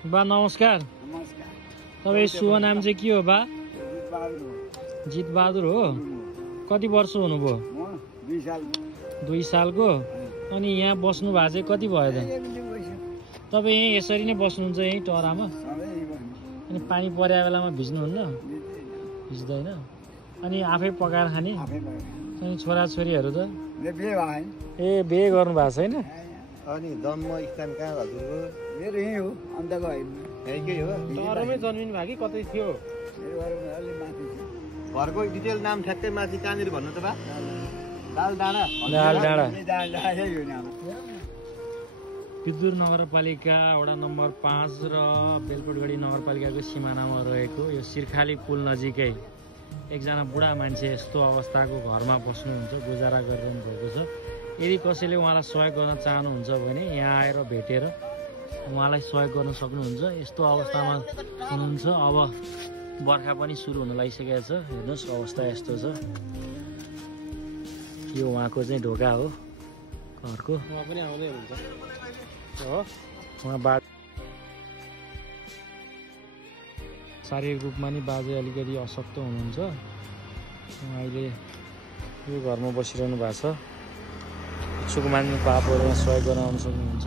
बा नमस्कार। नमस्कार। तपाईँ शुभ नाम चाहिँ के हो बा? जित बहादुर हो। कति वर्ष हुनुभयो? 2 सालको। अनि यहाँ बस्नु भएको चाहिँ कति भयो त? तपाईँ यहीँ यसरी नै बस्नुहुन्छ यहीँ टरामा? अनि पानी परेको बेलामा भिज्नुहुन्न? भिज्दैन। अनि आफै पकाएर खाने? अनि छोराछोरीहरू त? ए बिहे गर्नु भएको छैन? अनि जन्म स्थान कहाँ हजुरको? मेरो यहीँ हो, अन्तको होइन। यहीँकै हो? टरमै जन्मिनु भयो कि कतै थियो? मेरो घरमा अलि माथि छ। घरको डिटेल नाम ठ्याक्कै माथि कहाँनिर भन्नु त बा? दालडाँडा। दालडाँडा। दालडाँडै हो नाम। विद्युत नगरपालिका वडा नम्बर 5 र बेलकोटगढी नगरपालिकाको सिमानामा रहेको यो सिर्खाली पुल नजिकै एकजना बुढा मान्छे यस्तो अवस्थाको घरमा बस्नुहुन्छ, गुजारा गरिरहनु भएको छ। यदि कसैले उहाँलाई सहयोग गर्न चाहनुहुन्छ भने यहाँ आएर भेटेर उहाँलाई सहयोग गर्न सक्नुहुन्छ। यस्तो अवस्थामा हुनुहुन्छ। अब बर्खा पनि सुरु हुन लागिसकेको छ। हेर्नुहोस् अवस्था यस्तो छ। यो उहाँको चाहिँ ढोका हो घरको। उहाँ पनि आउँदै हुन्छ हो। उहाँ शारीरिक रूपमा नि बाजे अलिकति अशक्त हुनुहुन्छ। अहिले यो घरमा बसिरहनु भएको छ। इच्छुक मान्नु पापहरूमा सहयोग गर्न आउन सक्नुहुन्छ।